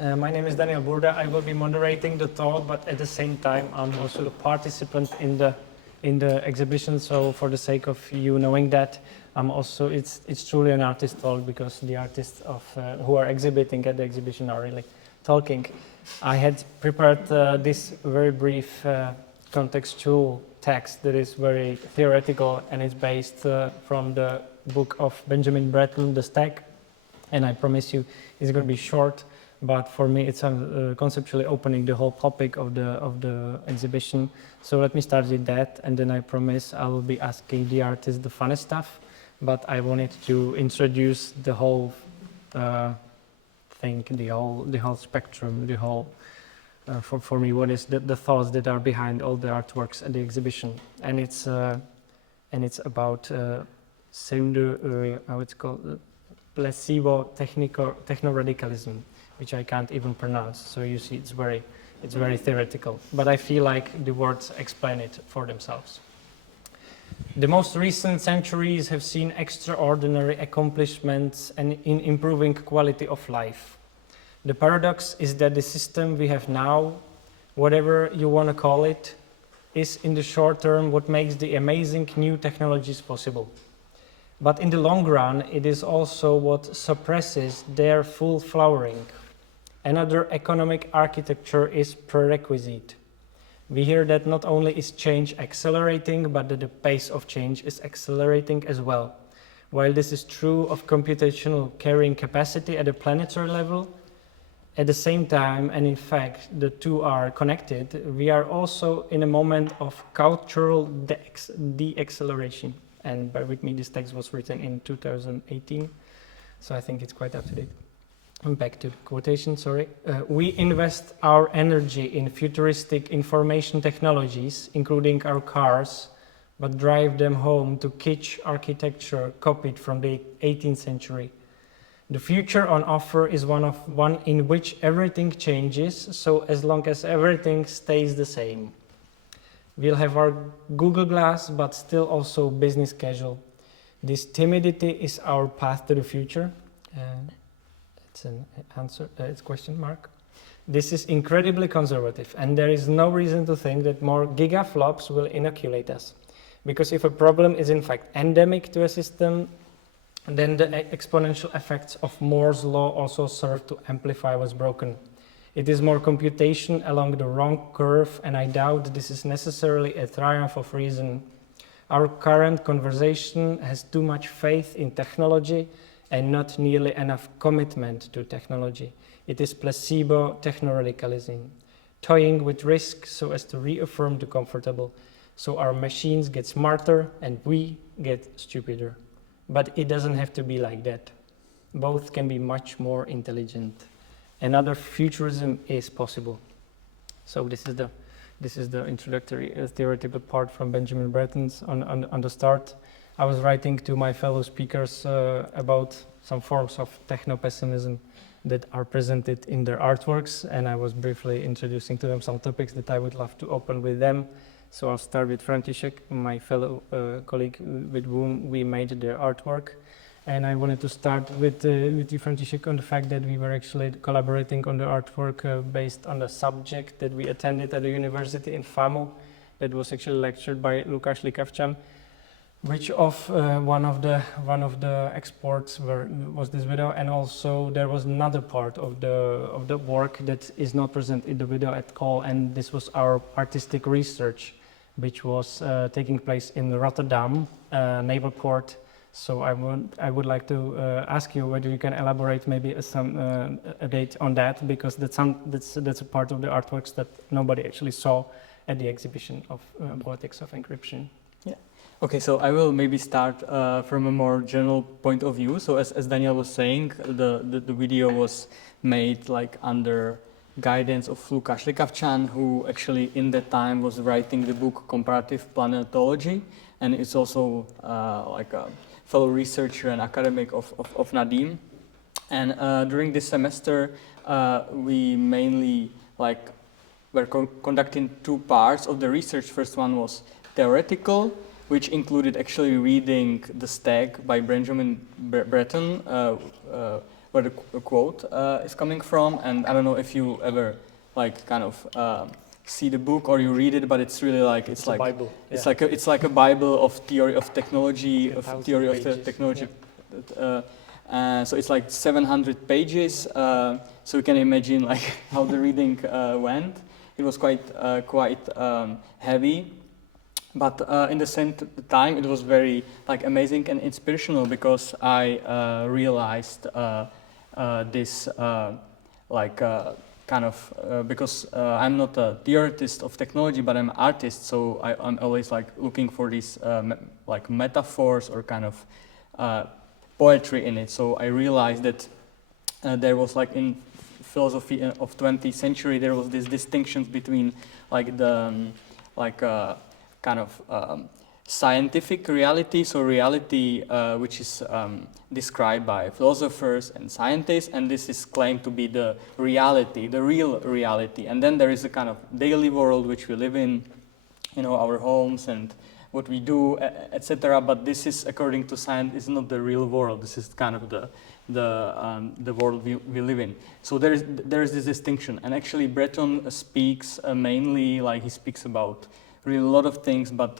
My name is Daniel Burda. I will be moderating the talk, but at the same time, I'm also a participant in the exhibition. So, for the sake of you knowing that, I'm also it's truly an artist talk because the artists who are exhibiting at the exhibition are really talking. I had prepared this very brief contextual text that is very theoretical and it's based from the book of Benjamin Breton, The Stack, and I promise you it's going to be short, but for me it's conceptually opening the whole topic of the exhibition. So let me start with that, and then I promise I will be asking the artists the funny stuff, but I wanted to introduce the whole thing, the whole spectrum, the whole for me, what is the thoughts that are behind all the artworks at the exhibition, and it's about how it's called, placebo techno-radicalism, which I can't even pronounce. So you see, it's very theoretical, but I feel like the words explain it for themselves. The most recent centuries have seen extraordinary accomplishments in improving quality of life. The paradox is that the system we have now, whatever you want to call it, is in the short term what makes the amazing new technologies possible. But in the long run, it is also what suppresses their full flowering. Another economic architecture is prerequisite. We hear that not only is change accelerating, but that the pace of change is accelerating as well. While this is true of computational carrying capacity at a planetary level, at the same time, and in fact the two are connected, we are also in a moment of cultural de-acceleration. And bear with me, this text was written in 2018, so I think it's quite up to date. I'm back to the quotation, sorry. We invest our energy in futuristic information technologies, including our cars, but drive them home to kitsch architecture copied from the 18th century. The future on offer is one in which everything changes, so as long as everything stays the same. We'll have our Google Glass, but still also business casual. This timidity is our path to the future. It's an answer, it's a question mark. This is incredibly conservative, and there is no reason to think that more gigaflops will inoculate us. Because if a problem is in fact endemic to a system, then the exponential effects of Moore's law also serve to amplify what's broken. It is more computation along the wrong curve, and I doubt this is necessarily a triumph of reason. Our current conversation has too much faith in technology and not nearly enough commitment to technology. It is placebo techno-radicalism, toying with risk so as to reaffirm the comfortable. So our machines get smarter and we get stupider. But it doesn't have to be like that. Both can be much more intelligent. Another futurism is possible. So this is the introductory theoretical part from Benjamin Breton's on the start. I was writing to my fellow speakers about some forms of techno-pessimism that are presented in their artworks, and I was briefly introducing to them some topics that I would love to open with them. So I'll start with František, my fellow colleague with whom we made the artwork. And I wanted to start with you, František, on the fact that we were actually collaborating on the artwork based on the subject that we attended at the university in FAMU that was actually lectured by Lukáš Likavčan, which of one of the exports was this video, and also there was another part of the work that is not present in the video at all, and this was our artistic research, which was taking place in Rotterdam, naval court. So I would like to ask you whether you can elaborate maybe a date on that, because that's a part of the artworks that nobody actually saw at the exhibition of Poetics of Encryption. Yeah. Okay, so I will maybe start from a more general point of view. So as Daniel was saying, the video was made like under guidance of Lukáš Likavčan, who actually in that time was writing the book Comparative Planetology, and it's also like a fellow researcher and academic of NADIM. And during this semester, we mainly were conducting two parts of the research. First one was theoretical, which included actually reading The Stack by Benjamin Breton, where the quote is coming from. And I don't know if you ever like kind of see the book or you read it, but it's really like it's like a Bible. It's like a Bible of theory of technology, of theory of the technology. Yeah. So it's like 700 pages. So you can imagine like how the reading went. It was quite heavy, but in the same time it was very like amazing and inspirational, because I realized this kind of because I'm not a theorist of technology, but I'm an artist, so I'm always like looking for these like metaphors or kind of poetry in it. So I realized that there was like in philosophy of 20th century there was this distinction between like the kind of scientific reality, so reality which is described by philosophers and scientists, and this is claimed to be the reality, the real reality. And then there is a kind of daily world which we live in, you know, our homes and what we do, etc. But this is, according to science, is not the real world. This is kind of the world we live in. So there is this distinction, and actually Breton speaks mainly, like he speaks about really a lot of things, but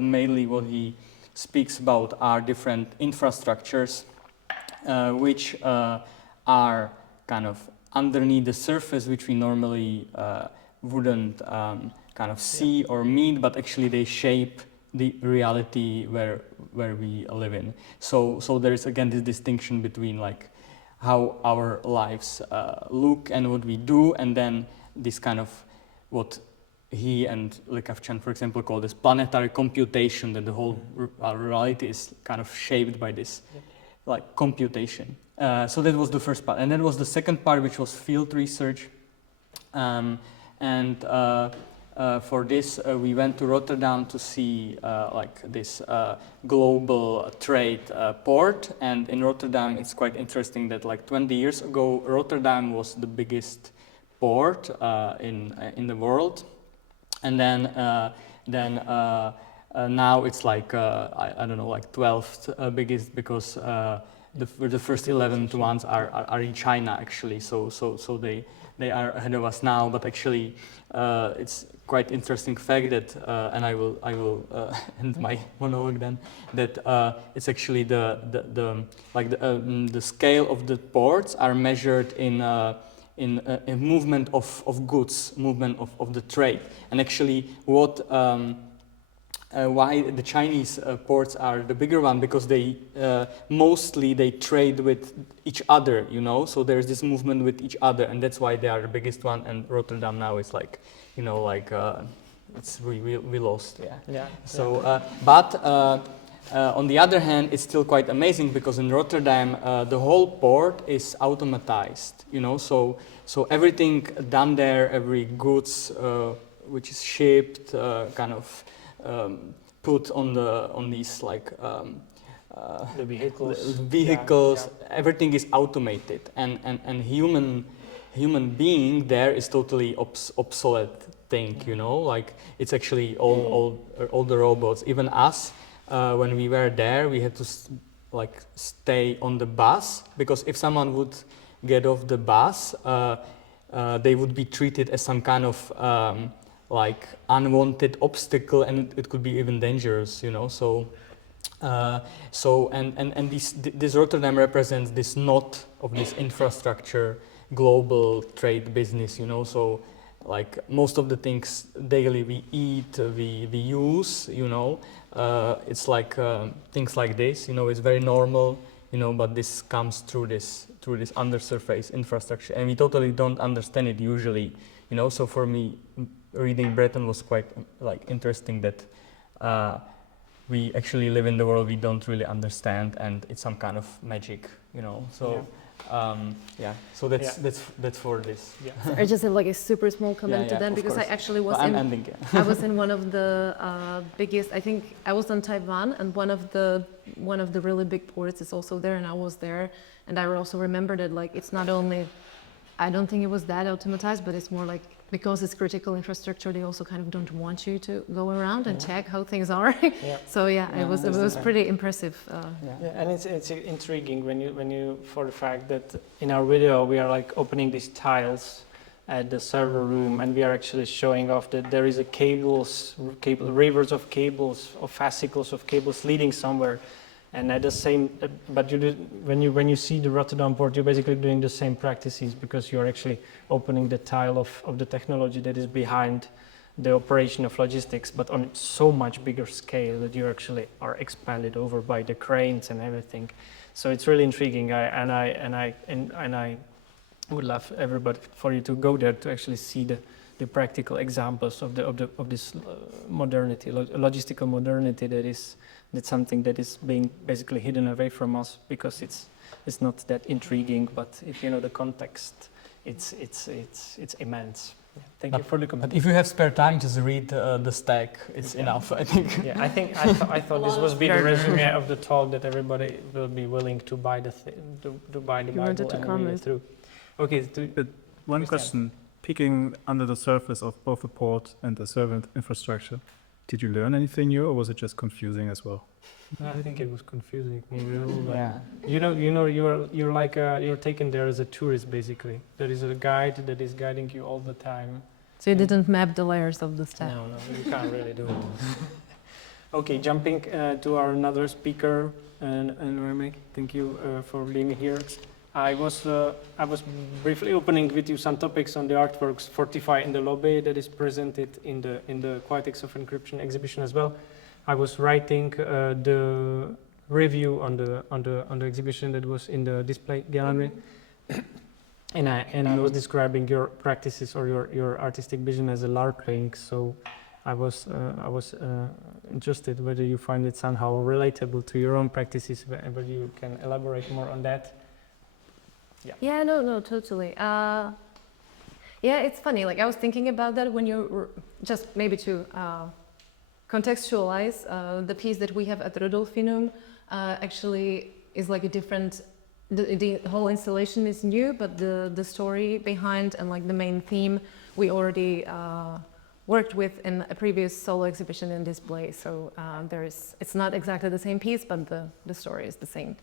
mainly what he speaks about are different infrastructures which are kind of underneath the surface, which we normally wouldn't kind of see or meet, but actually they shape the reality where we live in. So there is again this distinction between like how our lives look and what we do, and then this kind of what he and Lekavchan, for example, call this planetary computation, that the whole our reality is kind of shaped by this like computation. So that was the first part, and then was the second part, which was field research, for this, we went to Rotterdam to see like this global trade port. And in Rotterdam, it's quite interesting that like 20 years ago, Rotterdam was the biggest port in the world. And then now it's like I don't know, like 12th biggest, because the first 11 ones are in China actually. So they are ahead of us now. But actually, it's quite interesting fact that, and I will end my monologue then, that it's actually the scale of the ports are measured in movement of goods, movement of the trade. And actually what why the Chinese ports are the bigger one, because they mostly they trade with each other, you know, so there's this movement with each other, and that's why they are the biggest one. And Rotterdam now is like, you know, like it's we lost, yeah. So but on the other hand, it's still quite amazing, because in Rotterdam the whole port is automatized, you know, so everything done there, every goods which is shipped, kind of put on these like the vehicles. Everything is automated, and human being there is totally obsolete thing, you know, like it's actually all the robots. Even us, when we were there, we had to like stay on the bus, because if someone would get off the bus, they would be treated as some kind of like unwanted obstacle, and it could be even dangerous, you know. So this Rotterdam represents this knot of this infrastructure, global trade business, you know. So like most of the things daily we eat, we use, you know, it's like things like this, you know, it's very normal, you know, but this comes through this undersurface infrastructure, and we totally don't understand it usually, you know. So for me, reading Breton was quite like interesting, that we actually live in the world we don't really understand, and it's some kind of magic, you know. So so that's for this. I just have like a super small comment to them, because course. I actually was I was in one of the biggest, I think I was in Taiwan, and one of the really big ports is also there, and I was there, and I also remember that like it's not only I don't think it was that automatized, but it's more like, because it's critical infrastructure, they also kind of don't want you to go around and check how things are. So it was pretty impressive. And it's intriguing when you for the fact that in our video we are like opening these tiles at the server room, and we are actually showing off that there is rivers of cables, of fascicles of cables leading somewhere. And at the same, but when you see the Rotterdam port, you're basically doing the same practices, because you're actually opening the tile of the technology that is behind the operation of logistics, but on so much bigger scale that you actually are expanded over by the cranes and everything. So it's really intriguing, and I would love everybody for you to go there to actually see the practical examples of this modernity, logistical modernity that's something that is being basically hidden away from us, because it's not that intriguing, but if you know the context, it's immense. Yeah. Thank you for the comment. But if you have spare time, just read the stack. It's enough, I think. Yeah, I thought this was be the resume of the talk, that everybody will be willing to buy the Bible and read it through. Okay. But one question, peeking under the surface of both the port and the server infrastructure, did you learn anything new, or was it just confusing as well? I think it was confusing. You're taken there as a tourist, basically. There is a guide that is guiding you all the time. So you didn't map the layers of the stack? No, you can't really do it. Okay, jumping to our another speaker, and Noemi, thank you for being here. I was briefly opening with you some topics on the artworks Fortify in the lobby that is presented in the Poetics of Encryption exhibition as well. I was writing the review on the exhibition that was in the display gallery, and I was describing your practices or your artistic vision as a LARPing. So I was interested whether you find it somehow relatable to your own practices, whether you can elaborate more on that. Yeah, no, totally. It's funny. Like, I was thinking about that when you were just maybe to contextualize the piece that we have at Rodolfinum. Actually, is like a different. The whole installation is new, but the story behind and like the main theme we already worked with in a previous solo exhibition and display. So it's not exactly the same piece, but the story is the same.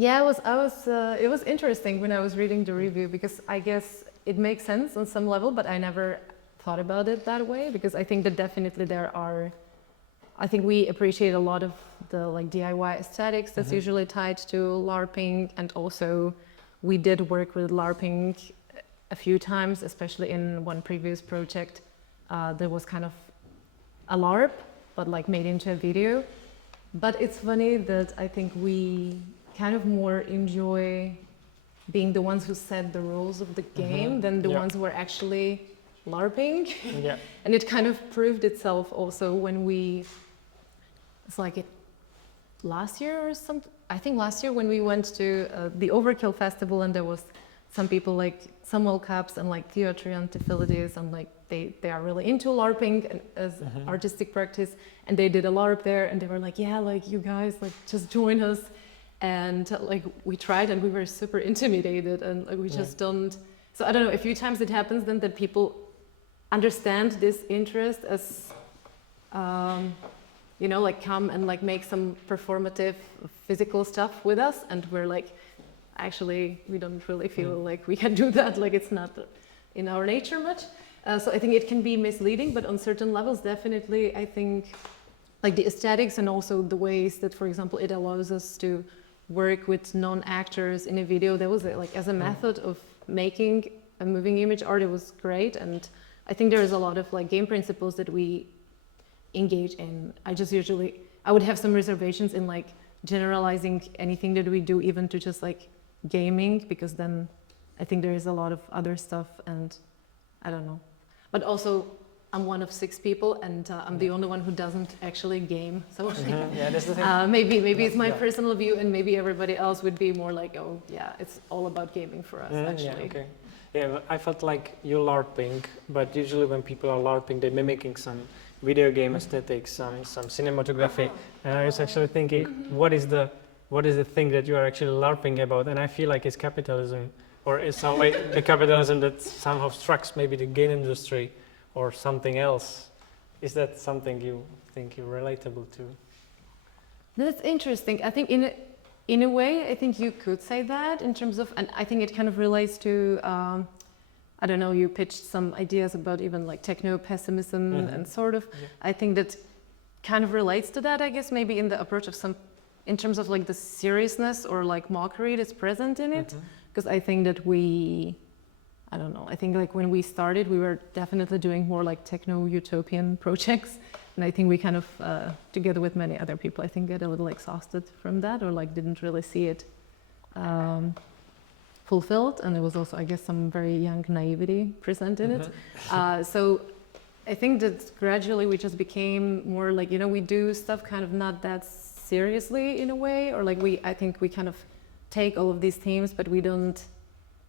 It was interesting when I was reading the review, because I guess it makes sense on some level, but I never thought about it that way, because I think that definitely I think we appreciate a lot of the like DIY aesthetics that's usually tied to LARPing, and also we did work with LARPing a few times, especially in one previous project. There was kind of a LARP, but like made into a video. But it's funny that I think we kind of more enjoy being the ones who set the rules of the game than the ones who are actually LARPing. Yeah. And it kind of proved itself also when last year or something, I think last year when we went to the Overkill Festival, and there was some people like Samuel Caps and like Theotrian Tifilides, and like they are really into LARPing as artistic practice, and they did a LARP there, and they were like, yeah, like you guys, like just join us. And like we tried, and we were super intimidated, and like we just don't. So I don't know. A few times it happens then that people understand this interest as, like come and like make some performative physical stuff with us, and we're like, actually, we don't really feel like we can do that. Like it's not in our nature much. So I think it can be misleading, but on certain levels, definitely, I think, like the aesthetics and also the ways that, for example, it allows us to work with non-actors in a video. That was like as a method of making a moving image art, it was great. And I think there is a lot of like game principles that we engage in. I would have some reservations in like generalizing anything that we do even to just like gaming, because then I think there is a lot of other stuff, and I don't know. But also, I'm one of 6 people, and I'm the only one who doesn't actually game. So that's the thing. Maybe it's my personal view, and maybe everybody else would be more like, oh yeah, it's all about gaming for us actually. Yeah, okay. Yeah, I felt like you're LARPing, but usually when people are LARPing, they're mimicking some video game aesthetics, some cinematography. And I was actually thinking, what is the thing that you are actually LARPing about? And I feel like it's capitalism, or is some way the capitalism that somehow struck maybe the game industry or something else? Is that something you think you're relatable to? That's interesting. I think in a way, I think you could say that in terms of, and I think it kind of relates to, I don't know, you pitched some ideas about even like techno-pessimism and sort of, I think that kind of relates to that, I guess, maybe in the approach of some, in terms of like the seriousness or like mockery that's present in it. Because I think that I don't know, I think like when we started, we were definitely doing more like techno-utopian projects. And I think we kind of, together with many other people, I think get a little exhausted from that, or like didn't really see it fulfilled. And there was also, I guess, some very young naivety present in it. So I think that gradually we just became more like, you know, we do stuff kind of not that seriously in a way, or like I think we kind of take all of these themes, but we don't,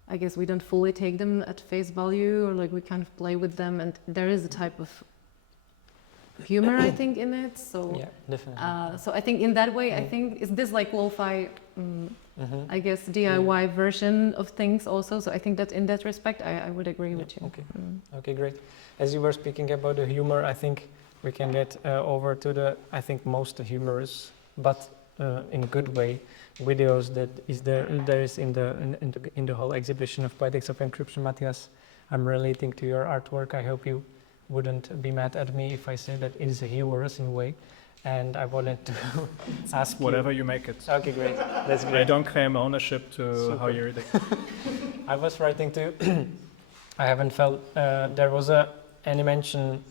I guess we don't fully take them at face value, or like we kind of play with them, and there is a type of humor, I think, in it. So yeah, definitely. So I think in that way, I think is this like lo-fi, I guess, DIY version of things also. So I think that in that respect, I would agree with you. Okay. Okay, great. As you were speaking about the humor, I think we can get over to the, I think, most humorous, but in a good way, videos that there is in the whole exhibition of Poetics of Encryption. Matthias, I'm relating to your artwork. I hope you wouldn't be mad at me if I say that it is humorous in a way. And I wanted to ask Whatever you make it. Okay, great. That's great. I don't claim ownership to Super. how you read it. I was writing to, I haven't felt, there was any mention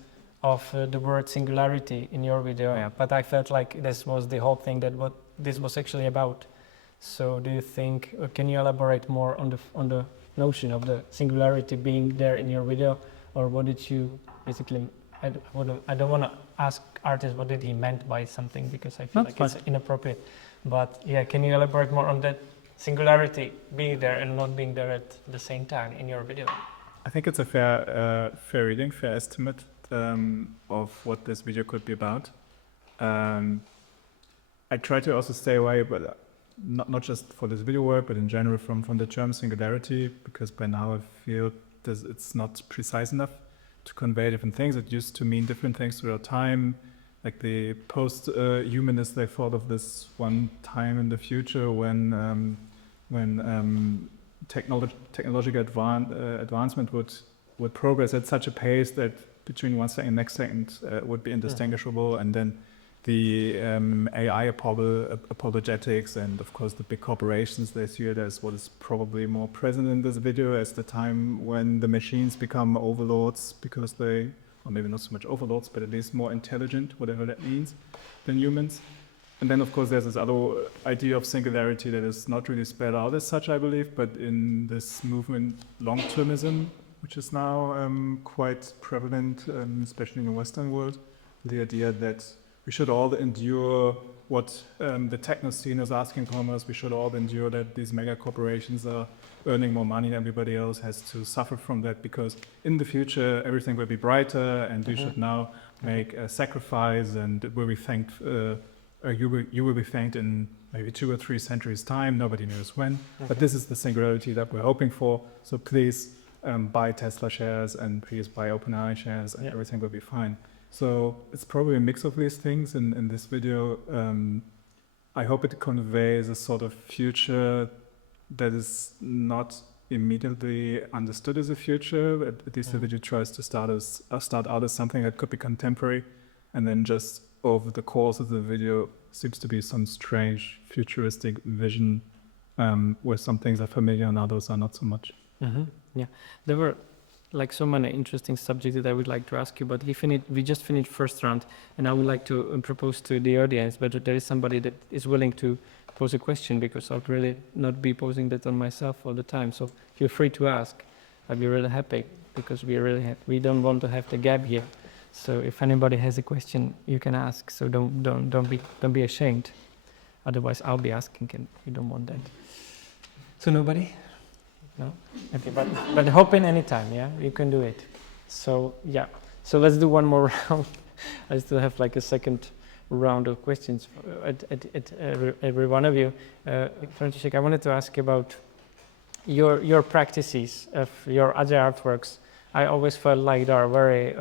of the word singularity in your video, but I felt like this was the whole thing, that what this was actually about. So do you think, can you elaborate more on the notion of the singularity being there in your video, or what did you basically, I don't want to ask artists what did he meant by something, because I feel like it's inappropriate, but yeah, can you elaborate more on that singularity being there and not being there at the same time in your video? I think it's a fair reading, fair estimate of what this video could be about. I try to also stay away, but not just for this video work, but in general from the term singularity, because by now I feel it's not precise enough to convey different things. It used to mean different things throughout time. Like the post-humanists, they thought of this one time in the future when technological advancement would progress at such a pace that between one second and next second would be indistinguishable, and then the AI apologetics and of course the big corporations, they see it as what is probably more present in this video as the time when the machines become overlords, because they, or maybe not so much overlords, but at least more intelligent, whatever that means, than humans. And then of course there's this other idea of singularity that is not really spelled out as such, I believe, but in this movement, long-termism, which is now quite prevalent, especially in the Western world, the idea that we should all endure what the techno scene is asking from us. We should all endure that these mega corporations are earning more money than everybody else, has to suffer from that, because in the future everything will be brighter, and we should now make a sacrifice, and it will be thanked, you will be thanked in maybe 2 or 3 centuries time, nobody knows when, but this is the singularity that we're hoping for, so please buy Tesla shares and please buy OpenAI shares, and everything will be fine. So it's probably a mix of these things in this video. I hope it conveys a sort of future that is not immediately understood as a future. At least the video tries to start out as something that could be contemporary, and then just over the course of the video seems to be some strange futuristic vision where some things are familiar and others are not so much. Yeah, there were like so many interesting subjects that I would like to ask you, but we just finished first round, and I would like to propose to the audience, but there is somebody that is willing to pose a question, because I'll really not be posing that on myself all the time, so feel free to ask. I'd be really happy, because we don't want to have the gap here. So if anybody has a question, you can ask, so don't be ashamed. Otherwise I'll be asking, and you don't want that. So nobody? No? Okay, but hop in anytime, yeah? You can do it. So, yeah. So let's do one more round. I still have like a second round of questions at every one of you. František, I wanted to ask about your practices of your other artworks, I always felt like they are very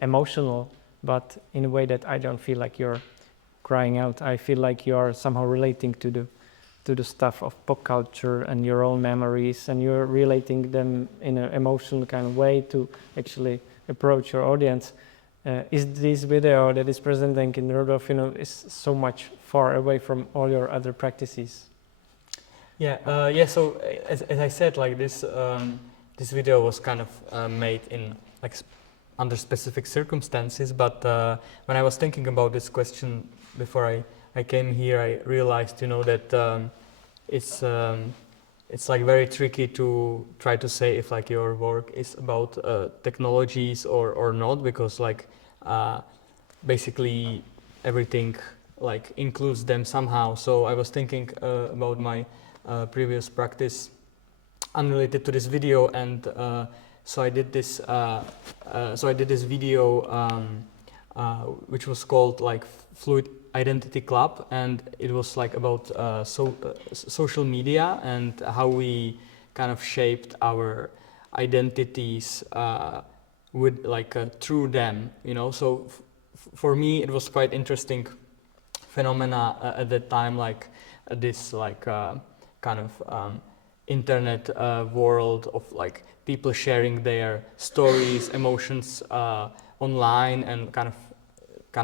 emotional, but in a way that I don't feel like you're crying out. I feel like you are somehow relating to the stuff of pop culture and your own memories, and you're relating them in an emotional kind of way to actually approach your audience. Is this video that is presenting in Rudolf, is so much far away from all your other practices? Yeah. So as I said, like this video was kind of made in like under specific circumstances. But when I was thinking about this question before I came here, I realized, that it's like very tricky to try to say if like your work is about technologies or not, because like basically everything like includes them somehow. So I was thinking about my previous practice unrelated to this video, and so I did this video which was called like Fluid Identity Club, and it was like about social media and how we kind of shaped our identities with like through them, So for me, it was quite interesting phenomena at that time, like this like kind of internet world of like people sharing their stories, emotions online, and kind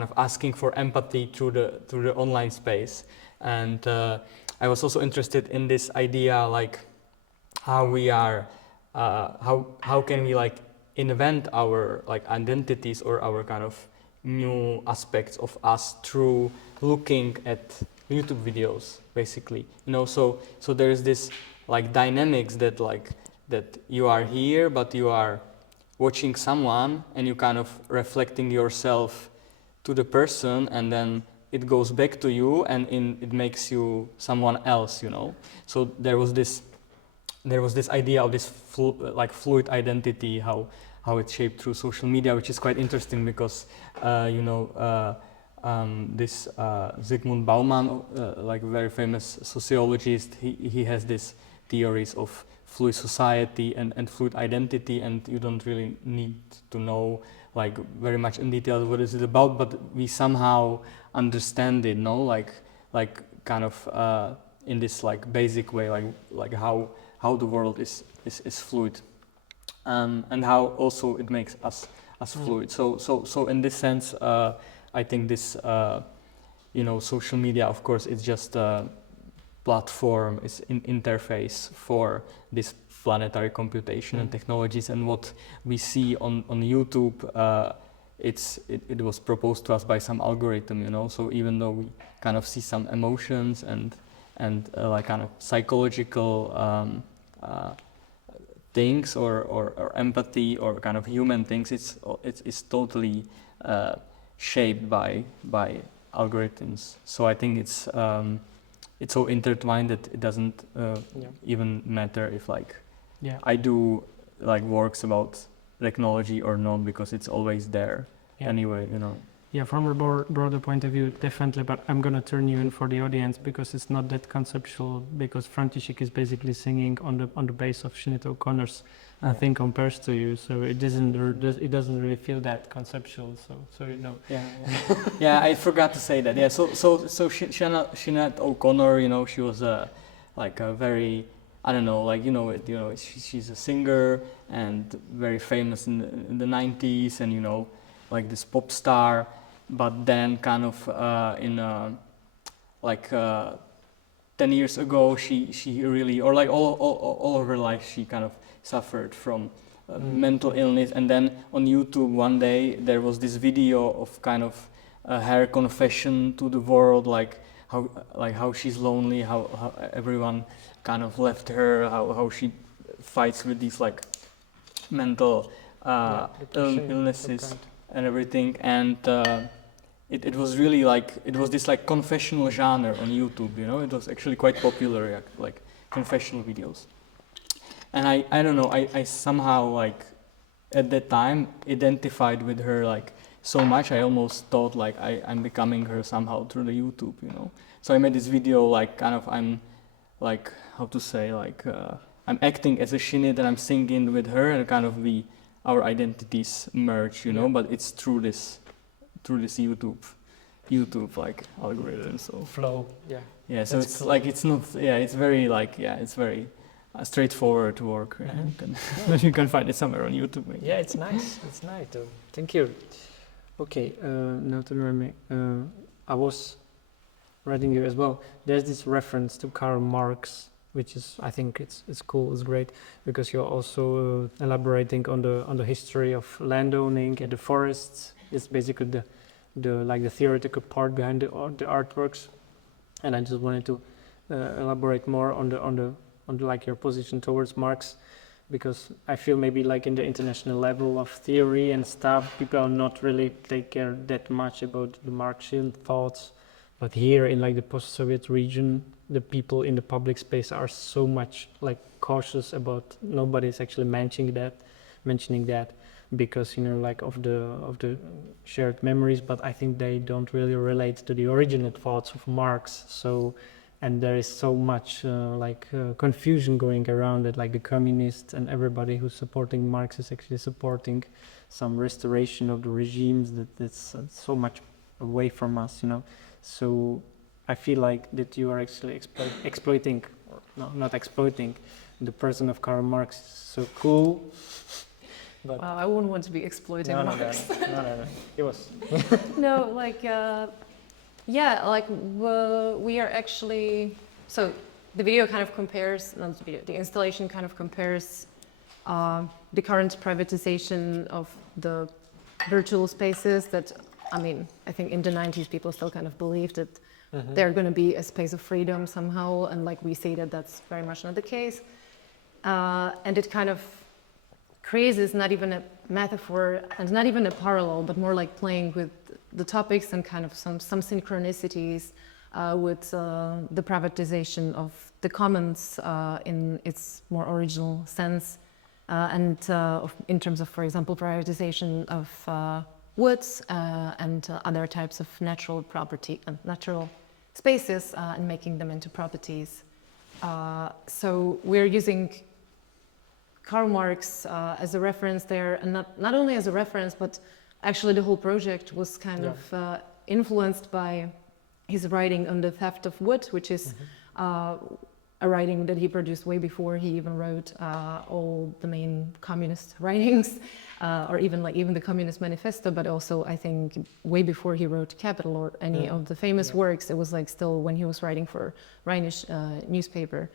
of asking for empathy through the online space. And I was also interested in this idea, like how we are, how can we like invent our like identities or our kind of new aspects of us through looking at YouTube videos, basically. So there is this like dynamics that you are here, but you are watching someone, and you kind of reflecting yourself to the person, and then it goes back to you, and it makes you someone else, So there was this idea of this fluid identity, how it's shaped through social media, which is quite interesting because this Zygmunt Bauman, like a very famous sociologist, he has this theories of fluid society and fluid identity, and you don't really need to know like very much in detail what is it about, but we somehow understand it, like kind of in this like basic way, like how the world is fluid, and how also it makes us fluid. So in this sense, I think this social media, of course, it's just a platform, it's an interface for this planetary computation and technologies, and what we see on YouTube, it was proposed to us by some algorithm, So even though we kind of see some emotions and like kind of psychological things or empathy or kind of human things, it's totally shaped by algorithms. So I think it's so intertwined that it doesn't even matter if I do like works about technology or not, because it's always there anyway, Yeah, from a broader point of view, definitely, but I'm going to turn you in for the audience because it's not that conceptual, because František is basically singing on the bass of Sinead O'Connor's thing compares to you, so it doesn't really feel that conceptual, so Yeah, I forgot to say that. Yeah, so Sinead O'Connor, she was like a very, I don't know, she's a singer and very famous in the 90s, and like this pop star, but then kind of in 10 years ago she really, or like all of her life, she kind of suffered from mental illness, and then on YouTube one day there was this video of kind of her confession to the world, like how she's lonely, how everyone kind of left her, how she fights with these like mental illnesses and everything, and it was really like, it was this like confessional genre on YouTube, it was actually quite popular, like confessional videos. And I don't know, I somehow like at that time identified with her like so much, I almost thought like I'm becoming her somehow through the YouTube, So I made this video like kind of, I'm like, how to say, like I'm acting as a Shinit and I'm singing with her, and kind of our identities merge, you know. But it's through this YouTube like algorithm. So Flow. Yeah. yeah, so That's it's cool. like it's not. Yeah, it's very like it's very straightforward work. Mhm. You can find it somewhere on YouTube. Maybe. Yeah, it's nice. It's nice too. Thank you. Okay, now to Noemi. I was writing you as well. There's this reference to Karl Marx, which is, I think it's cool, it's great, because you're also elaborating on the history of landowning and the forests. It's basically the theoretical part behind the artworks, and I just wanted to elaborate more on the like your position towards Marx, because I feel maybe like in the international level of theory and stuff, people are not really take care that much about the Marxian thoughts, but here in like the post-Soviet region, the people in the public space are so much like cautious about nobody's actually mentioning that because, you know, like of the shared memories, but I think they don't really relate to the original thoughts of Marx. So, and there is so much confusion going around that like the communists and everybody who's supporting Marx is actually supporting some restoration of the regimes that's so much away from us, you know. So I feel like that you are actually exploiting, or no, not exploiting, the person of Karl Marx. So cool. But Wow, I wouldn't want to be exploiting Marx. No. It was. No, like, yeah, like we are actually, so the video kind of compares, not the video, the installation kind of compares the current privatization of the virtual spaces that, I mean, I think in the 90s people still kind of believed that they're going to be a space of freedom somehow, and like we see that that's very much not the case. And it kind of creates not even a metaphor and not even a parallel, but more like playing with the topics and kind of some synchronicities with the privatization of the commons in its more original sense, and in terms of, for example, privatization of woods and other types of natural property and natural spaces and making them into properties. So we're using Karl Marx as a reference there, and not only as a reference, but actually the whole project was kind of influenced by his writing on the theft of wood, which is a writing that he produced way before he even wrote all the main communist writings, or even the Communist Manifesto, but also I think way before he wrote Capital or any of the famous works. It was like still when he was writing for Rhenish newspaper,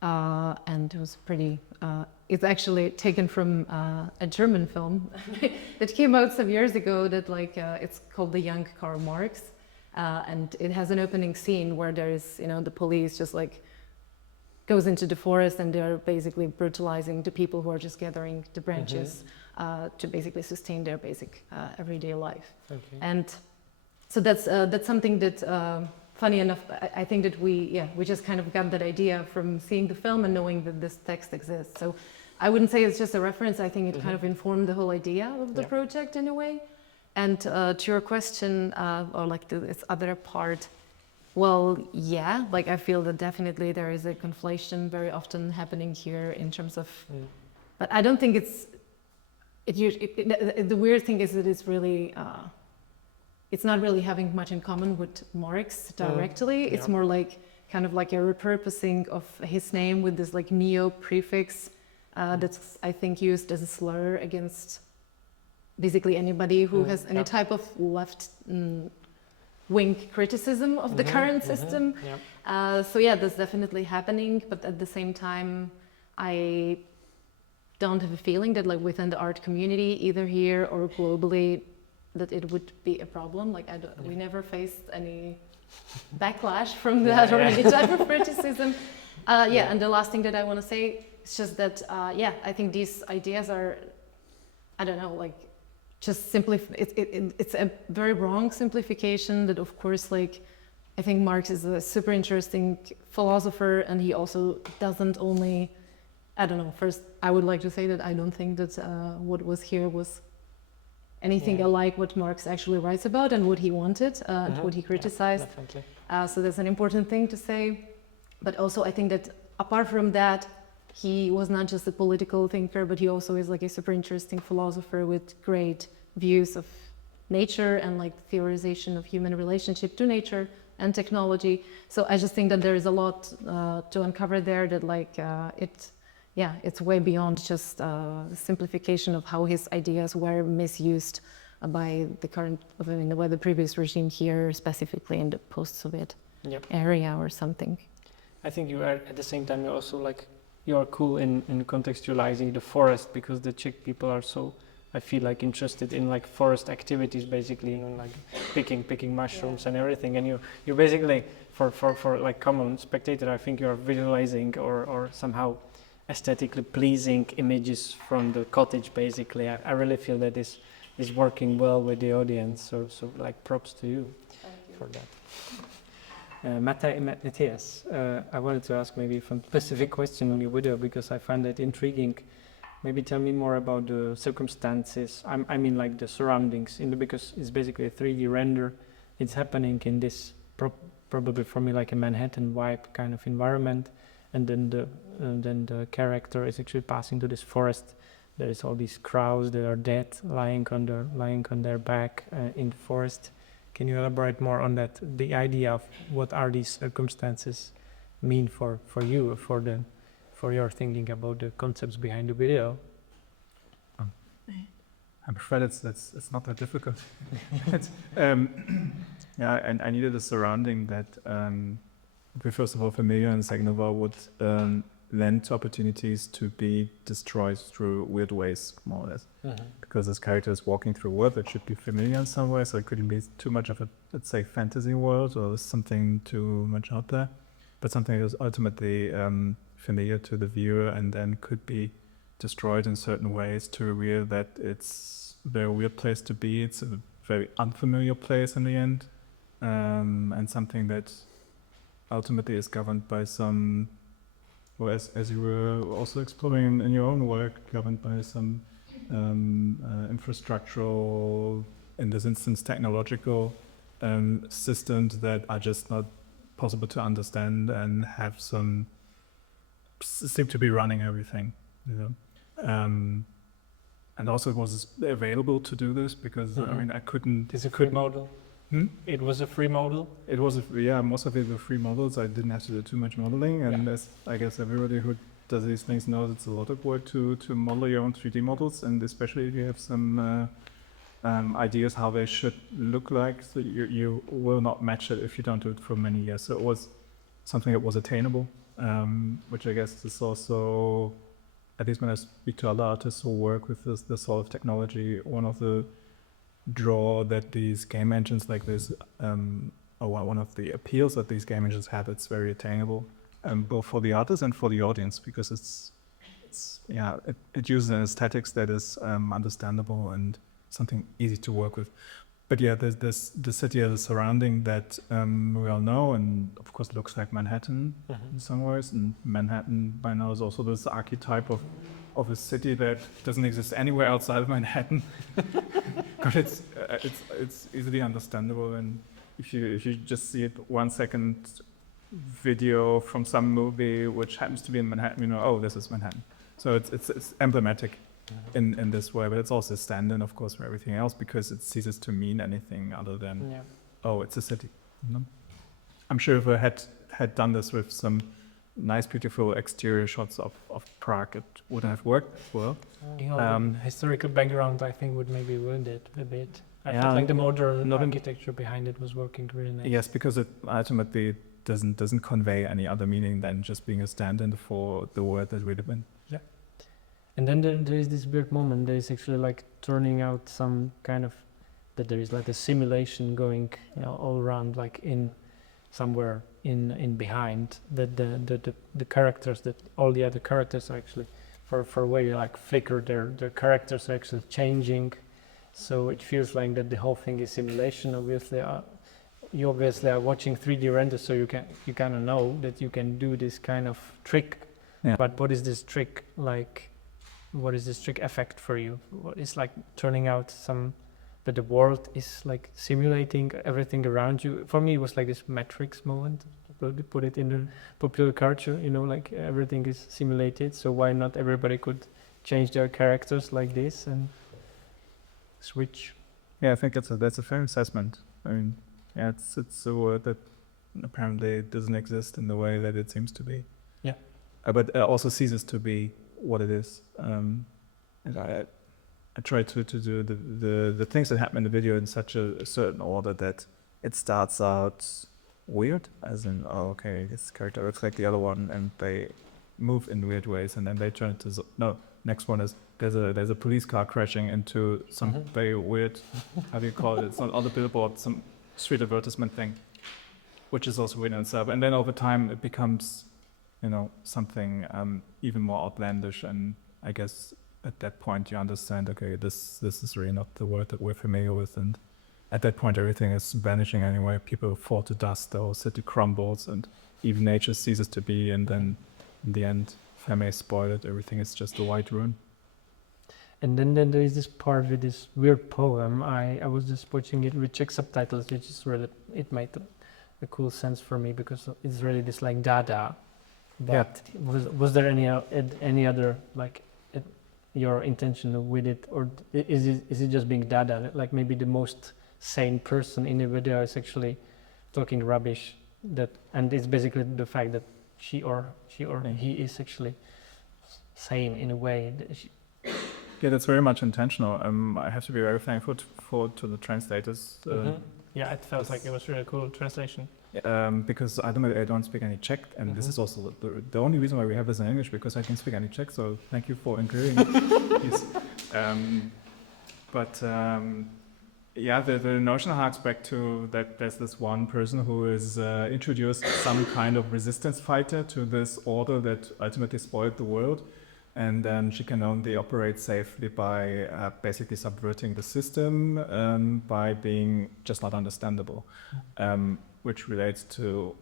and it was pretty. It's actually taken from a German film that came out some years ago. That like it's called The Young Karl Marx, and it has an opening scene where there is, you know, the police just like goes into the forest and they're basically brutalizing the people who are just gathering the branches to basically sustain their basic everyday life. Okay. And so that's something that, funny enough, I think that we just kind of got that idea from seeing the film and knowing that this text exists. So I wouldn't say it's just a reference. I think it kind of informed the whole idea of the project in a way. And to your question, or like this other part, well, yeah, like I feel that definitely there is a conflation very often happening here in terms of, but I don't think the weird thing is that it's really, it's not really having much in common with Marx directly. It's more like kind of like a repurposing of his name with this like neo prefix that's I think used as a slur against basically anybody who has any type of left wing criticism of the current system. So yeah, that's definitely happening, but at the same time, I don't have a feeling that like within the art community, either here or globally, that it would be a problem. Like we never faced any backlash from that or any type of criticism. And the last thing that I want to say is just that, I think these ideas are, I don't know, like just simply, it's a very wrong simplification that of course, like, I think Marx is a super interesting philosopher, and he also doesn't only, I don't know, first I would like to say that I don't think that what was here was anything alike what Marx actually writes about and what he wanted and what he criticized. Definitely. So that's an important thing to say. But also I think that apart from that, he was not just a political thinker, but he also is like a super interesting philosopher with great views of nature and like theorization of human relationship to nature and technology. So I just think that there is a lot to uncover there, that like it's way beyond just simplification of how his ideas were misused by the current, by the previous regime here, specifically in the post-Soviet area or something. I think you are at the same time you are cool in contextualizing the forest, because the Czech people are so, I feel like, interested in like forest activities, basically, you know, like picking mushrooms and everything, and you basically for like common spectator, I think you are visualizing or somehow aesthetically pleasing images from the cottage, basically. I really feel that this is working well with the audience, so like props to you for that. Matthias, I wanted to ask maybe a specific question on your video, because I find that intriguing. Maybe tell me more about the circumstances, I mean like the surroundings, because it's basically a 3D render. It's happening in this, probably for me like a Manhattan vibe kind of environment, and then the character is actually passing to this forest. There is all these crows that are dead, lying on their back in the forest. Can you elaborate more on that? The idea of what are these circumstances mean for you, for your thinking about the concepts behind the video? I'm afraid it's not that difficult. And I needed a surrounding that would be first of all familiar, and second of all would lend to opportunities to be destroyed through weird ways, more or less. Because this character is walking through a world that should be familiar in some way, so it couldn't be too much of a, let's say, fantasy world or something too much out there, but something that is ultimately familiar to the viewer, and then could be destroyed in certain ways to reveal that it's a very weird place to be. It's a very unfamiliar place in the end, and something that ultimately is governed by some, or as you were also exploring in your own work, governed by some infrastructural, in this instance technological systems that are just not possible to understand and have some, seem to be running everything, you know. And also it was available to do this because I mean I couldn't. It's a free model. It was a free model. It was most of it were free models. I didn't have to do too much modeling, and as I guess everybody who does these things knows, it's a lot of work to model your own 3D models, and especially if you have some ideas how they should look like, so you will not match it if you don't do it for many years. So it was something that was attainable, which I guess is also, at least when I speak to other artists who work with this sort of technology, one of the draw that these game engines like this, or one of the appeals that these game engines have, it's very attainable, both for the artist and for the audience, because it uses an aesthetics that is understandable and something easy to work with. But yeah, there's the city as a surrounding that we all know, and of course looks like Manhattan in some ways. And Manhattan by now is also this archetype of a city that doesn't exist anywhere outside of Manhattan. But it's easily understandable, and if you just see it 1 second video from some movie which happens to be in Manhattan, you know, oh, this is Manhattan. So it's emblematic in this way, but it's also stand-in, of course, for everything else, because it ceases to mean anything other than oh, it's a city. You know? I'm sure if I had done this with some nice, beautiful exterior shots of Prague, it wouldn't have worked as well. Historical background, I think, would maybe ruin it a bit. I felt like the modern architecture behind it was working really nice. Yes, because it ultimately doesn't convey any other meaning than just being a stand-in for the word that we live in. Yeah. And then there is this weird moment. There is actually like turning out some kind of, that there is like a simulation going, you know, all around, like in somewhere in behind that the characters, that all the other characters are actually for where you like flicker, their characters are actually changing. So it feels like that the whole thing is simulation. Obviously, you obviously are watching 3D render, so you kind of know that you can do this kind of trick. Yeah. But what is this trick like? What is this trick effect for you? What is like turning out that the world is like simulating everything around you? For me, it was like this Matrix moment. could put it in the popular culture, you know, like everything is simulated, so why not everybody could change their characters like this and switch? Yeah, I think that's a fair assessment. I mean, yeah, it's a word that apparently doesn't exist in the way that it seems to be. Yeah. But also ceases to be what it is. And I try to do the things that happen in the video in such a certain order that it starts out weird, as in, oh, okay, this character looks like the other one, and they move in weird ways, and then they turn into next one is there's a police car crashing into some very weird, how do you call it? It's not on the billboard, some street advertisement thing, which is also weird in itself. And then over time it becomes, you know, something even more outlandish, and I guess at that point you understand, okay, this is really not the word that we're familiar with, and at that point everything is vanishing anyway. People fall to dust, the whole city crumbles, and even nature ceases to be, and then in the end, if I may spoil it, everything is just a white ruin. And then there is this part with this weird poem. I was just watching it with Czech subtitles, which is really, it made a cool sense for me, because it's really this like Dada. But was there any other like your intention with it, or is it just being Dada? Like maybe the most sane person in the video is actually talking rubbish, and it's basically the fact that she or he is actually sane in a way. Yeah, that's very much intentional. I have to be very thankful to the translators. Yeah, it felt like it was really cool translation. Because I don't speak any Czech, and this is also the only reason why we have this in English, because I can speak any Czech. So thank you for including this. Yeah, the notion harks back to that there's this one person who is introduced some kind of resistance fighter to this order that ultimately spoiled the world, and then she can only operate safely by basically subverting the system, by being just not understandable, which relates to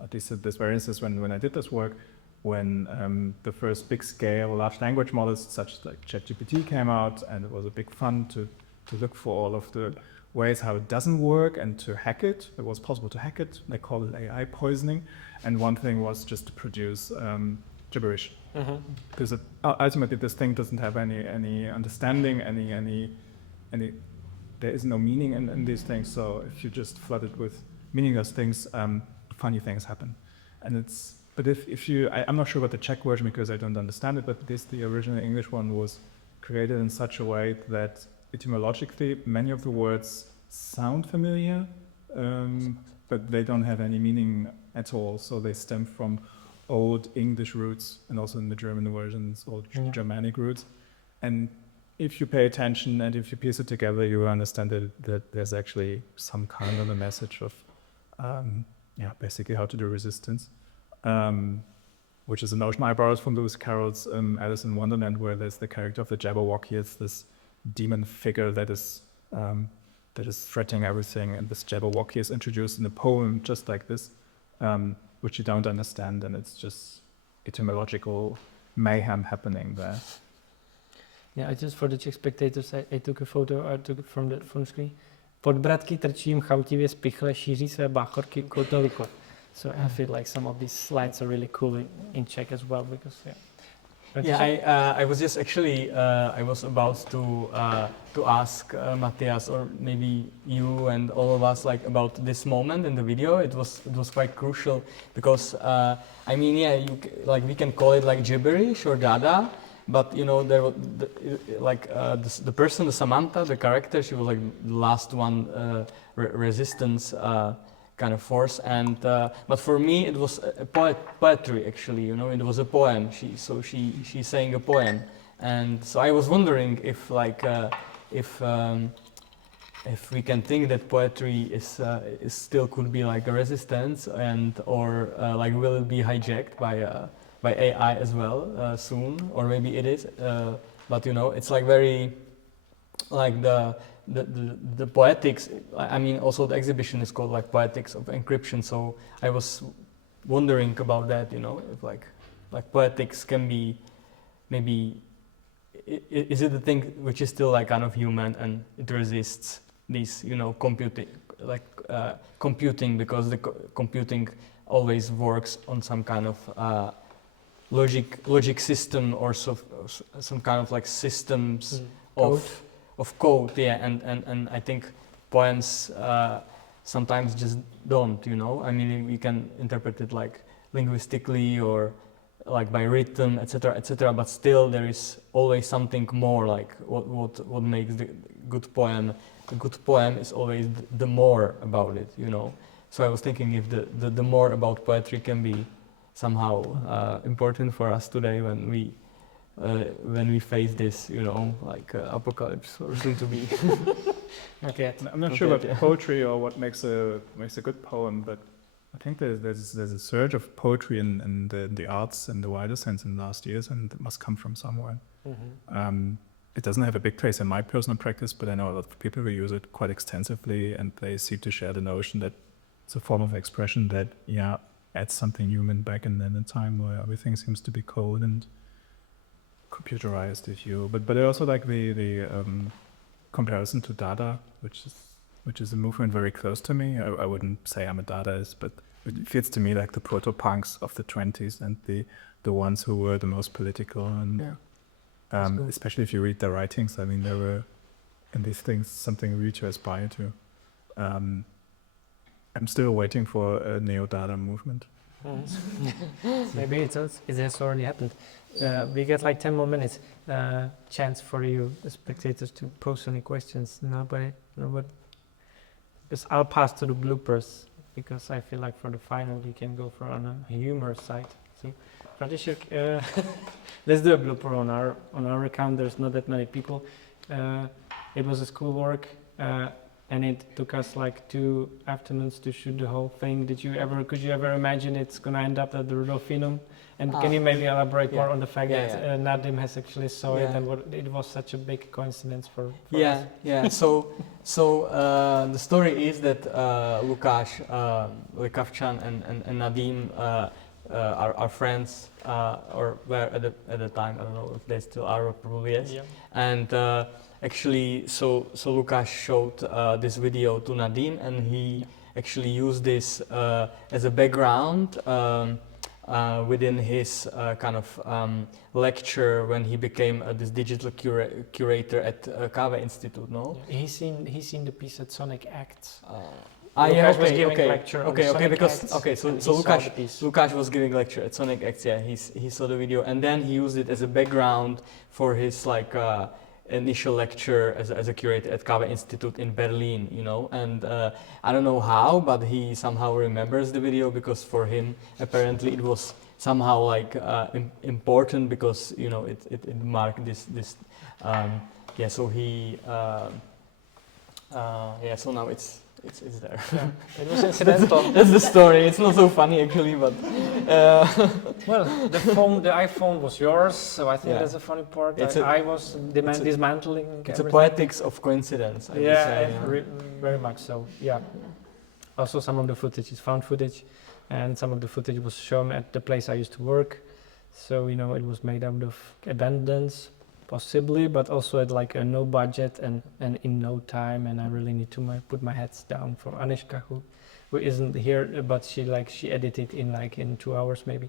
at least this very instance when I did this work, when the first big-scale large language models such as like ChatGPT came out, and it was a big fun to look for all of the ways how it doesn't work and to hack it. It was possible to hack it. They call it AI poisoning. And one thing was just to produce gibberish. Because ultimately this thing doesn't have any understanding, any there is no meaning in these things. So if you just flood it with meaningless things, funny things happen. And but if you, I'm not sure about the Czech version because I don't understand it, but the original English one was created in such a way that etymologically, many of the words sound familiar, but they don't have any meaning at all. So they stem from old English roots, and also in the German versions, old Germanic roots. And if you pay attention and if you piece it together, you understand that there's actually some kind of a message of, basically how to do resistance, which is a notion I borrowed from Lewis Carroll's Alice in Wonderland, where there's the character of the Jabberwocky. It's this demon figure that is threatening everything, and this Jabberwocky is introduced in a poem just like this, which you don't understand, and it's just etymological mayhem happening there. Yeah, just for the Czech spectators, I took a photo. I took it from the phone screen. Podbradky trčí jim chamtivě spichle, šíří své báchorky koteliko. So I feel like some of these slides are really cool in Czech as well, because I was just actually I was about to ask Matthias, or maybe you and all of us, like about this moment in the video. It was quite crucial because I mean, we can call it like gibberish or Dada, but you know, there the person, the Samantha, the character, she was like the last one resistance kind of force, and but for me it was a poetry actually, you know, it was a poem. She sang a poem, and so I was wondering if if we can think that poetry is still could be like a resistance, and or like will it be hijacked by AI as well soon, or maybe it is, but you know, it's like very like the poetics. I mean, also the exhibition is called like Poetics of Encryption. So I was wondering about that, you know, if like poetics can be maybe is it a thing which is still like kind of human and it resists these, you know, computing because the computing always works on some kind of logic system or some kind of like systems of code, yeah, and I think poems sometimes just don't, you know. I mean, we can interpret it like linguistically or like by rhythm, etc., but still there is always something more, like what makes the good poem. A good poem is always the more about it, you know. So I was thinking if the more about poetry can be somehow important for us today when we face this, you know, like apocalypse or soon to be. Okay. I'm not sure about poetry or what makes a good poem, but I think there's a surge of poetry in the arts in the wider sense in the last years, and it must come from somewhere. It doesn't have a big place in my personal practice, but I know a lot of people who use it quite extensively, and they seem to share the notion that it's a form of expression that, yeah, adds something human back in a time where everything seems to be cold and computerized, if you. But I also like the comparison to Dada, which is a movement very close to me. I wouldn't say I'm a Dadaist, but it feels to me like the proto-punks of the 20s and the ones who were the most political. And especially if you read their writings, I mean, there were in these things something really to aspire to. I'm still waiting for a neo-Dada movement. Maybe it has already happened. We get like 10 more minutes. Chance for you, the spectators, to pose any questions. Nobody? Because I'll pass to the bloopers, because I feel like for the final we can go for on a humor side. So, František, let's do a blooper on our account. There's not that many people. It was a schoolwork. And it took us like 2 afternoons to shoot the whole thing. Could you ever imagine it's going to end up at the Rudolfinum? And can you maybe elaborate more on the fact that Nadim has actually saw it and it was such a big coincidence for us? Yeah. So the story is that Lukáš Lekavčan and Nadim are friends, or were at the time. I don't know if they still are, or probably yes. Yeah. And actually, so Lukáš showed this video to Nadim, and he actually used this as a background within his kind of lecture when he became this digital curator at Goethe-Institutu. No? Yeah. He's seen the piece at Sonic Acts. So Lukáš was giving lecture at Sonic Acts. Yeah, he saw the video, and then he used it as a background for his like initial lecture as a curator at Goethe-Institutu in Berlin, you know. And I don't know how, but he somehow remembers the video, because for him apparently it was somehow like important, because, you know, it marked this so he so now it's there. Yeah, it was incidental. That's the story. It's not so funny actually, but well, the iPhone was yours, so I think that's a funny part. I was dismantling. It's a poetics of coincidence. I would say, very much so. Yeah. Also, some of the footage is found footage, and some of the footage was shown at the place I used to work. So, you know, it was made out of abundance, possibly, but also at like a no budget and in no time. And I really need to put my heads down for Anishka, who isn't here, but she edited in 2 hours maybe.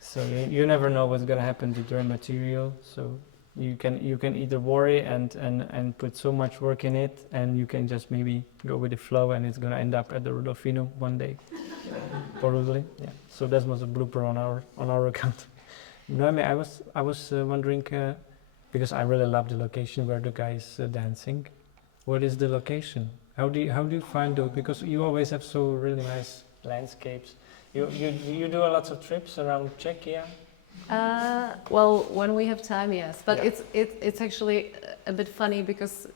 So you never know what's gonna happen to your material. So you can either worry and put so much work in it, and you can just maybe go with the flow, and it's gonna end up at the Rudolfinum one day, probably. Yeah. So that was a blooper on our account. Noemi, I was wondering, because I really love the location where the guy is dancing. What is the location? How do you find those? Because you always have so really nice landscapes. You do a lot of trips around Czechia. Well, when we have time, yes. But it's actually a bit funny, because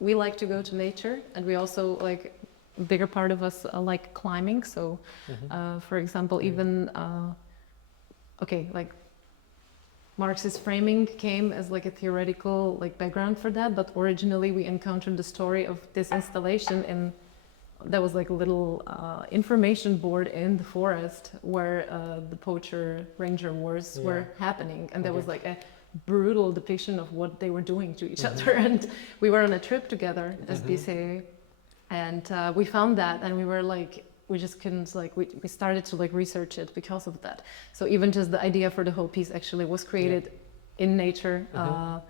we like to go to nature, and we also like, a bigger part of us like climbing. So, for example, even like Marxist framing came as like a theoretical like background for that, but originally we encountered the story of this installation, and that was like a little information board in the forest where the poacher ranger wars were happening, and there was like a brutal depiction of what they were doing to each other. And we were on a trip together as BCAA, and we found that, and we were like, we just couldn't like we started to like research it because of that. So even just the idea for the whole piece actually was created in nature on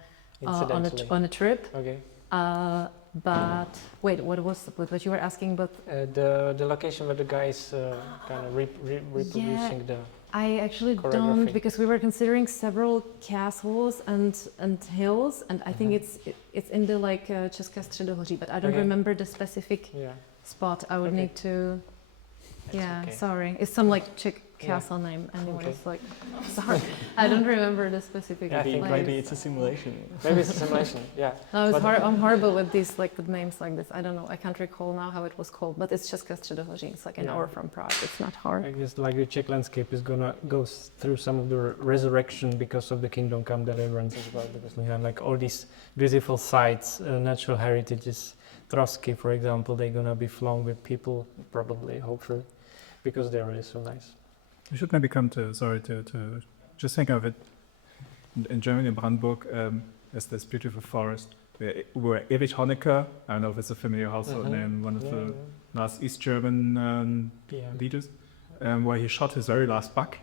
a trip. Okay. But wait, what you were asking about? The location where the guys kind of reproducing the. I actually don't, because we were considering several castles and hills, and I think it's in the like České středohoří, but I don't remember the specific spot. I would need to. Sorry, it's some like Czech castle name. Anyway, it's like sorry, I don't remember the specific. I think maybe it's a simulation. Maybe it's a simulation. Yeah. No, I'm horrible with these like with names like this. I don't know. I can't recall now how it was called, but it's České středohoří. It's like an hour from Prague. It's not hard. I guess like the Czech landscape is gonna go through some of the resurrection because of the Kingdom Come deliverance as well. Because we have like all these beautiful sites, natural heritages. Trosky, for example, they're gonna be flown with people, probably, hopefully, because they're really so nice. We should maybe come to just think of it. In Germany, in Brandenburg, there's this beautiful forest where Erich Honecker, I don't know if it's a familiar household name, one of the last East German leaders, where he shot his very last buck,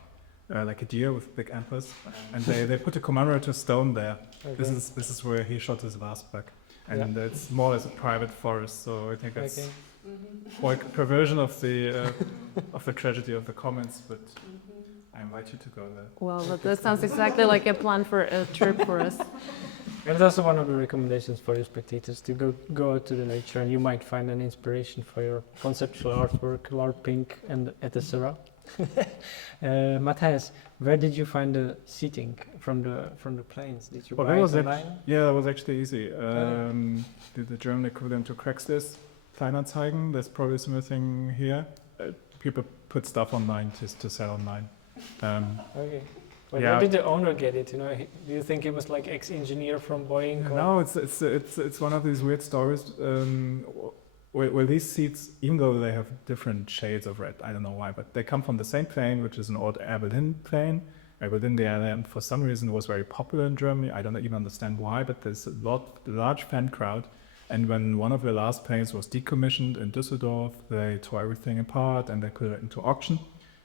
like a deer with big antlers, and they put a commemorative stone there. Okay. This is where he shot his last buck, and it's more or less a private forest. So I think that's. Like a perversion of the tragedy of the commons, but I invite you to go there. Well, that sounds exactly like a plan for a trip for us. And also one of the recommendations for your spectators to go out to the nature, and you might find an inspiration for your conceptual artwork, Lord Pink, and etc. Matthias, where did you find the seating from the planes? Did you buy it online? That was actually easy. The German equivalent to Craigslist. Kleinanzeigen, there's probably something here. People put stuff online to sell online. Okay. But how did the owner get it? You know, do you think it was like ex-engineer from Boeing? No, it's one of these weird stories. Where these seats, even though they have different shades of red, I don't know why, but they come from the same plane, which is an old Air Berlin plane. Air Berlin, the airline, for some reason, was very popular in Germany. I don't even understand why, but there's a large fan crowd. And when one of the last planes was decommissioned in Düsseldorf, they tore everything apart and they put it into auction.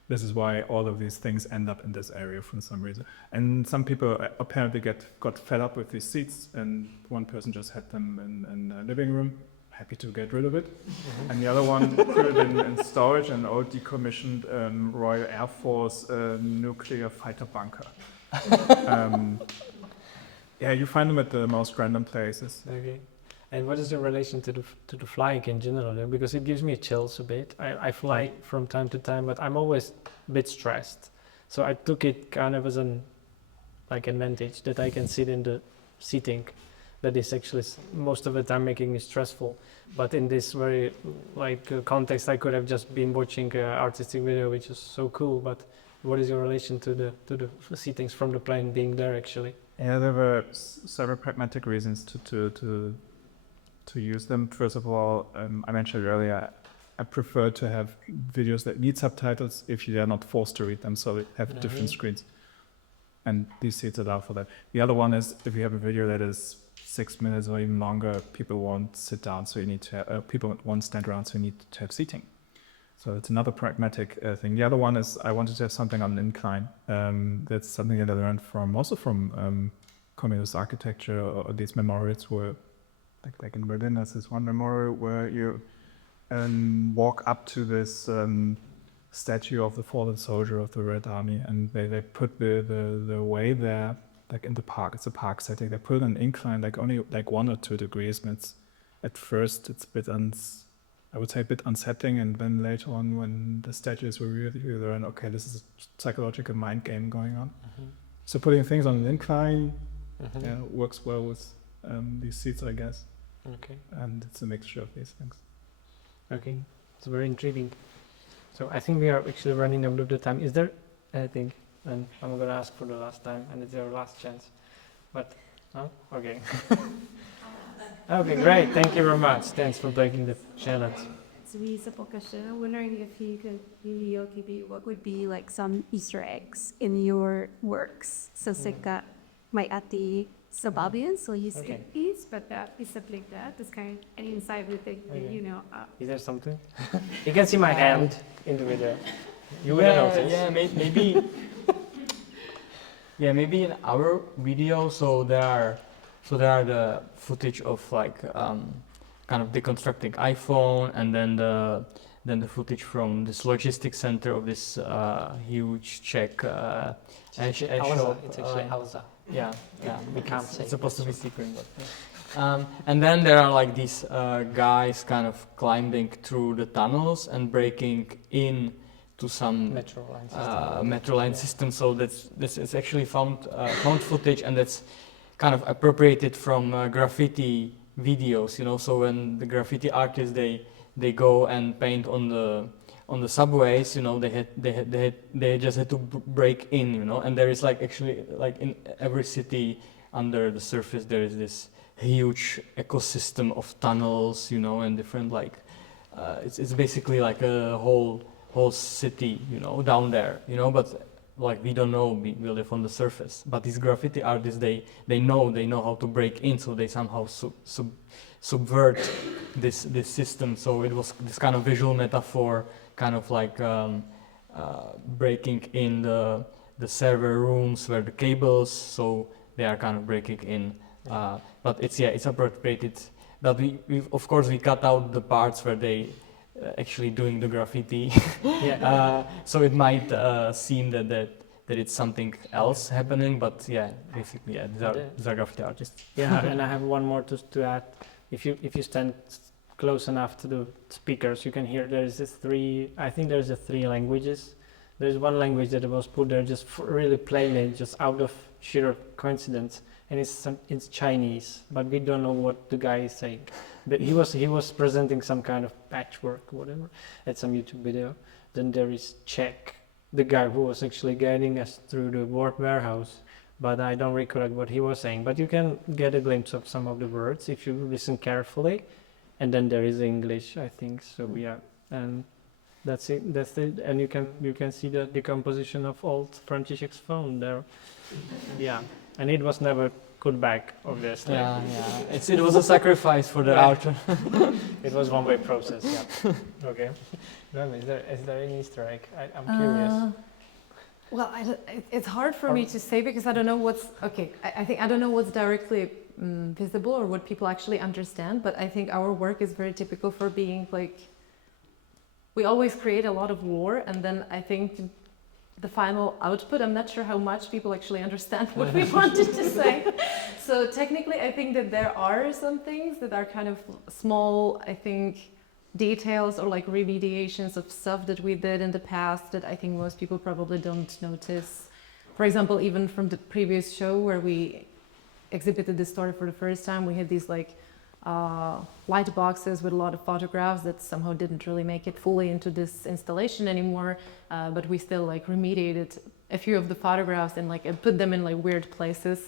This is why all of these things end up in this area for some reason. And some people apparently got fed up with these seats, and one person just had them in a living room, happy to get rid of it. And the other one put it in storage, an old decommissioned Royal Air Force nuclear fighter bunker. You find them at the most random places. Okay. And what is the relation to the flying in general? Because it gives me chills a bit. I fly from time to time, but I'm always a bit stressed. So I took it kind of as an advantage that I can sit in the seating that is actually most of the time making me stressful. But in this very context, I could have just been watching an artistic video, which is so cool. But what is your relation to the seatings from the plane being there actually? Yeah, there were several pragmatic reasons to use them. First of all, I mentioned earlier, I prefer to have videos that need subtitles if you are not forced to read them, so they have different screens. And these seats allow for that. The other one is if you have a video that is 6 minutes or even longer, people won't sit down, so you need to have, people won't stand around, so you need to have seating. So it's another pragmatic thing. The other one is I wanted to have something on an incline. That's something that I learned from communist architecture, or these memorials where like in Berlin, there's this one memorial where you walk up to this statue of the fallen soldier of the Red Army, and they put the way there, like in the park. It's a park setting. They put an incline, only 1 or 2 degrees. And at first, it's a bit unsettling, and then later on, when the statues were really, you learn, okay, this is a psychological mind game going on. So putting things on an incline works well with these seats, I guess. Okay. And it's a mixture of these things. Okay, it's very intriguing. So I think we are actually running out of the time. Is there anything? And I'm going to ask for the last time, and it's our last chance. But, no? Okay. Okay, great. Thank you very much. Thanks for taking the challenge. So we I'm wondering if you could maybe what would be like some Easter eggs in your works. So Sika, may ati Sababian, so he's Okay. is, but it's something like that. It's kind of an inside with the, Okay. you know. Is there something? You can see my hand in the video. You will notice. Yeah, maybe. Yeah, maybe in our video, so there are the footage of like kind of deconstructing iPhone, and then the footage from this logistics center of this huge Czech Alza. shop. It's actually Alza. Yeah, We can't say. it's supposed to be secret, but. And then there are like these guys kind of climbing through the tunnels and breaking in to some Metro line system. metro line system. So this is actually found footage, and that's kind of appropriated from graffiti videos. You know, so when the graffiti artists they go and paint on the subways, you know, they just had to break in, you know, and there is like actually like in every city under the surface there is this huge ecosystem of tunnels, you know, and different like it's basically like a whole city, you know, down there, you know, but like we don't know, we live on the surface. But these graffiti artists, they know how to break in, so they somehow subvert this system. So it was this kind of visual metaphor, kind of like breaking in the server rooms where the cables, so they are kind of breaking in. But it's appropriated. But we of course we cut out the parts where they actually doing the graffiti. So it might seem that it's something else happening, but yeah, basically these are graffiti artists. Yeah, and I have one more to add. If you stand close enough to the speakers, you can hear there's three languages. There's one language that was put there just really plainly, just out of sheer coincidence, and it's Chinese, but we don't know what the guy is saying. But he was presenting some kind of patchwork, whatever, at some YouTube video. Then there is Czech, the guy who was actually guiding us through the word warehouse, but I don't recollect what he was saying. But you can get a glimpse of some of the words if you listen carefully. And then there is English, I think. So yeah, and that's it. And you can see the decomposition of old František's phone there. Yeah, and it was never put back, obviously. Yeah. It was a sacrifice for the art. It was one-way process. Yeah. Okay. Noemi, is there any Easter egg? I'm curious. Well, it's hard for me to say because I don't know what's okay. I think I don't know what's directly visible or what people actually understand. But I think our work is very typical for being like we always create a lot of lore, and then I think the final output, I'm not sure how much people actually understand what we wanted to say. So technically, I think that there are some things that are kind of small, I think, details or like remediations of stuff that we did in the past that I think most people probably don't notice. For example, even from the previous show where we exhibited this story for the first time, we had these like light boxes with a lot of photographs that somehow didn't really make it fully into this installation anymore, but we still like remediated a few of the photographs and like put them in like weird places,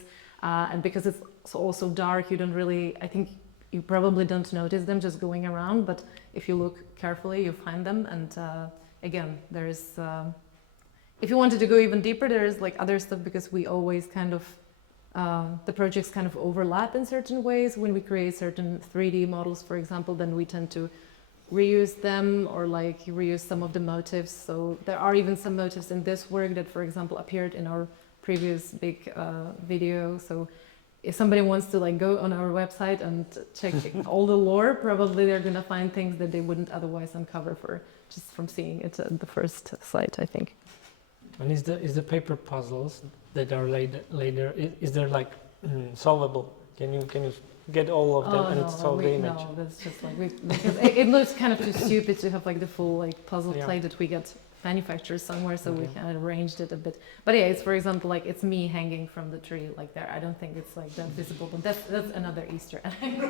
and because it's also dark, you don't really, I think you probably don't notice them just going around, but if you look carefully you find them. And again, there's if you wanted to go even deeper, there is like other stuff, because we always kind of the projects kind of overlap in certain ways. When we create certain 3D models, for example, then we tend to reuse them or like reuse some of the motifs. So there are even some motifs in this work that, for example, appeared in our previous big video. So if somebody wants to like go on our website and check all the lore, probably they're gonna find things that they wouldn't otherwise uncover for just from seeing it at the first sight, I think. And is the paper puzzles that are later, is there like solvable? Can you get all of them and solve the image? No, that's just like because it looks kind of too stupid to have like the full like puzzle play that we get manufactured somewhere, so we kind of arranged it a bit. But yeah, it's, for example, like it's me hanging from the tree like there. I don't think it's like that visible, but that's another Easter egg.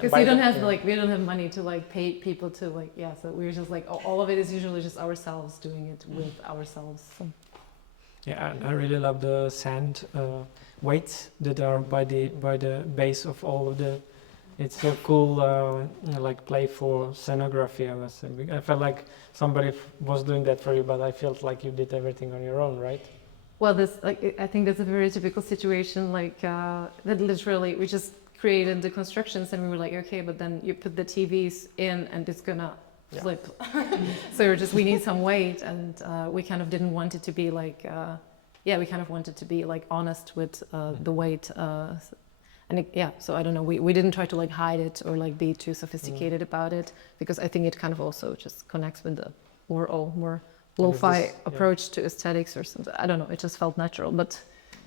Because we don't have like we don't have money to like pay people to like so we're just like all of it is usually just ourselves doing it with ourselves. So. Yeah, I really love the sand weights that are by the base of all of the. It's so cool, like playful scenography. I must say, I felt like somebody was doing that for you, but I felt like you did everything on your own, right? Well, this, like, I think that's a very typical situation, like, that literally we just created the constructions and we were like, okay, but then you put the TVs in and it's gonna flip. So we're just, we need some weight, and we kind of didn't want it to be like, we kind of wanted to be like honest with the weight. And it, so I don't know, we didn't try to like hide it or like be too sophisticated about it, because I think it kind of also just connects with the overall more lo-fi approach to aesthetics or something. I don't know, it just felt natural, but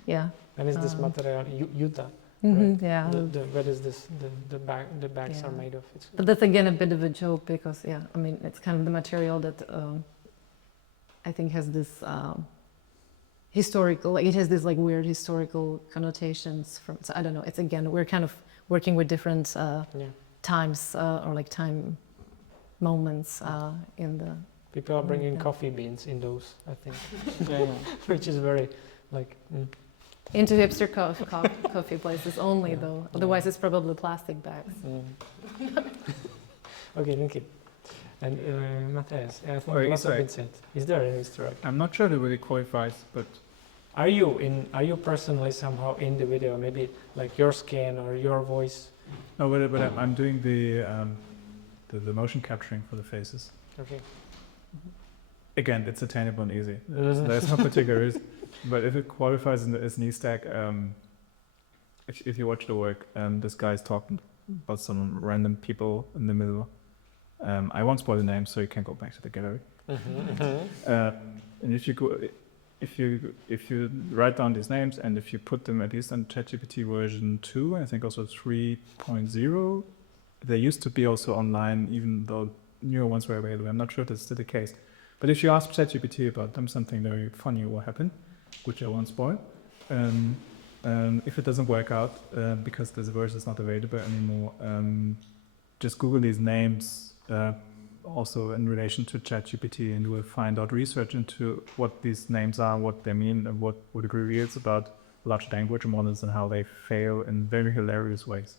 yeah. And is this material Utah? Mm-hmm, Right? yeah. What is this? The bags are made of. But that's again a bit of a joke, because I mean, it's kind of the material that I think has this historical, like it has this like weird historical connotations from. So I don't know. It's again, we're kind of working with different times or like time moments in the. People are bringing coffee beans in those, I think, which is very like. Into hipster coffee places only, though. Otherwise, it's probably plastic bags. Okay, thank you. And Matthias, I think lots have been said. Is there an Easter egg? I'm not sure that really qualifies, but are you personally somehow in the video? Maybe like your skin or your voice? no, but I'm doing the motion capturing for the faces. Okay. Again, it's attainable and easy. There's no particular reason. But if it qualifies as an Easter egg, if you watch the work, this guy is talking about some random people in the middle. I won't spoil the names, so you can go back to the gallery. And if you write down these names, and if you put them at least on ChatGPT version 2, I think also 3.0, they used to be also online, even though newer ones were available. I'm not sure if that's still the case. But if you ask ChatGPT about them, something very funny will happen, which I won't spoil. If it doesn't work out, because this verse is not available anymore, just Google these names also in relation to ChatGPT, and you will find out research into what these names are, what they mean, and what it reveals about large language models and how they fail in very hilarious ways.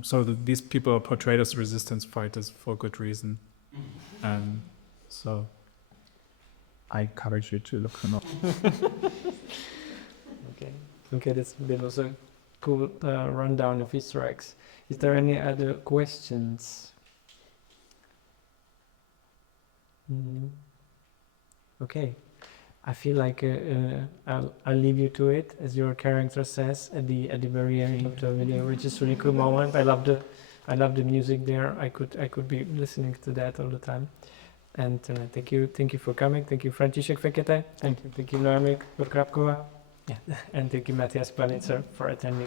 So these people are portrayed as resistance fighters for good reason. So I encourage you to look them up. Okay, that's a bit also cool rundown of Easter eggs. Is there any other questions? Okay, I feel like I'll leave you to it, as your character says at the very end of the video, which is a really cool moment. I love the music there. I could be listening to that all the time. And thank you for coming. Thank you, František Fekete. Thank you, Noemi Purkrábková. And thank you, Matthias Planitzer, for attending.